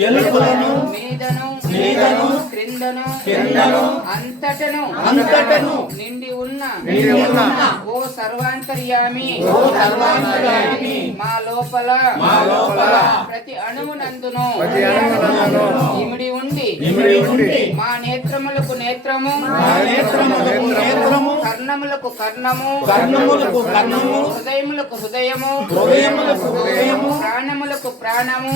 ఎలుకలను మీదను క్రిందను అంతటను నిండి ఉన్న ఓ సర్వాంతర్యామి మా లోపల ప్రతి అణువునందును ఇమిడి ఉండి మా నేత్రములకు నేత్రము కర్ణములకు కర్ణము హృదయములకు హృదయము ప్రాణములకు ప్రాణము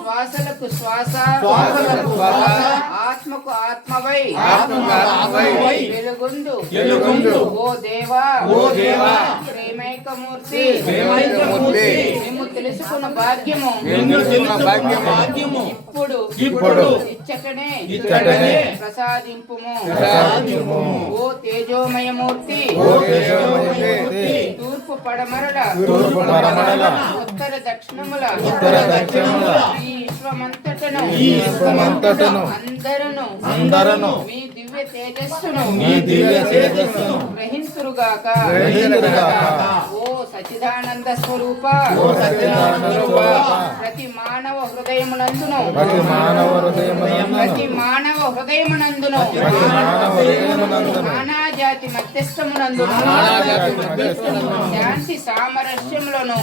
శ్వాసలకు శ్వాస ఆత్మకు ఆత్మవై వెలుగొందు ఓ దేవా ప్రేమైకమూర్తి మేము తెలుసుకున్న భాగ్యము ఇప్పుడు ఇచ్చటనే ప్రసాదింపుము ఓ తేజోమయమూర్తి తూర్పు పడమరల ఉత్తర దక్షిణముల ఈ విశ్వమంతటను అందరను మీ దివ్య తేజస్సును గ్రహింతురుగాక ఓ సచ్చిదానంద స్వరూప ప్రతి మానవ హృదయమునందును నానాజాతి మధ్యస్థమునందును శాంతి సామరస్యములను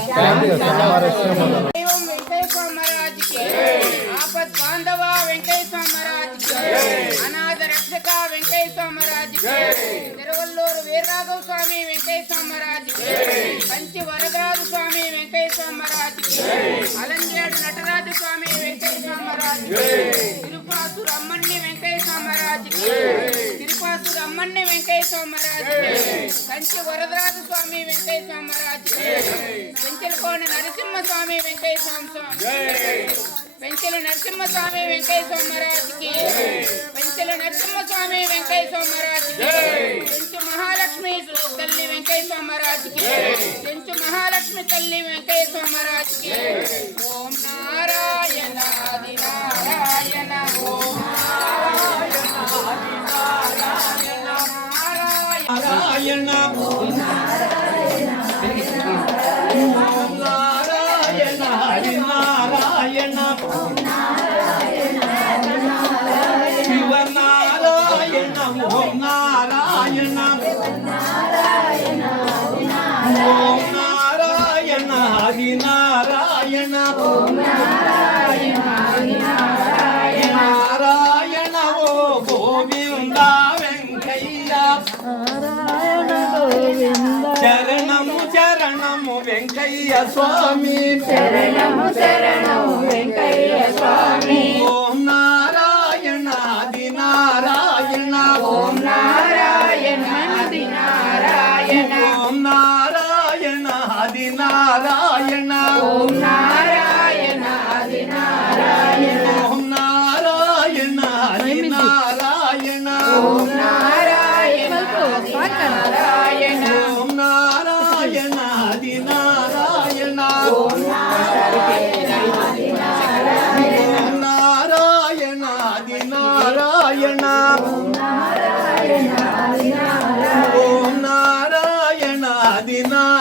ఆపద్ బాంధవ వెంకటేశ్వర మహారాజ్ అనాథ రక్షక వెంకటేశ్వర మహారాజ్ తిరువల్లూరు వీరరాఘవ స్వామి వెంకటేశ్వర మహారాజ్ కంచి వరదరాజు స్వామి వెంకటేశ్వర మహారాజ్ అలంజేడు నటరాజు స్వామి వెంకటేశ్వర మహారాజ్ తిరుపాసూరు అమ్మన్ని వెంకటేశ్వర మహారాజ్ కంచి వరదరాజు స్వామి వెంకటేశ్వర మహారాజ్ పెంచలకోన నరసింహ స్వామి వెంకటేశ్వర స్వామి పెంచల నరసింహస్వామి వెంకటేశ్వర మహారాజ్కి పెంచల నరసింహస్వామి వెంకటేశ్వర మహారాజ్కి పెంచు మహాలక్ష్మి తల్లి వెంకటేశ్వర మహారాజ్కి పెంచు మహాలక్ష్మి తల్లి వెంకటేశ్వర మహారాజ్కి ఓం నారాయణ ఆది నారాయణ ఓం నారాయణ శివనారాయణ ఓం నారాయణ ఓం నారాయణ హరి నారాయణ నారాయణ ఓ గోవింద వెంకయ్య చరణము వెంకయ్య స్వామి ఓం నారాయణ ఆది నారాయణ ఓం నారాయణ ఆది నారాయణ ఓం నారాయణ ఆది నారాయణ ఓం నారాయణ ఆది నారాయణ ఓం నారాయణ ఆది నారాయణ ఓం నారాయణ ఆది నారాయణ ఓం నారాయణ ఆది నారాయణ ఓం నారాయణ ఆది నారాయణ నారాయణ ఆది నారాయణ ఓం నారాయణ ఆది నారాయణ ఓం నారాయణ ఆది నారాయణ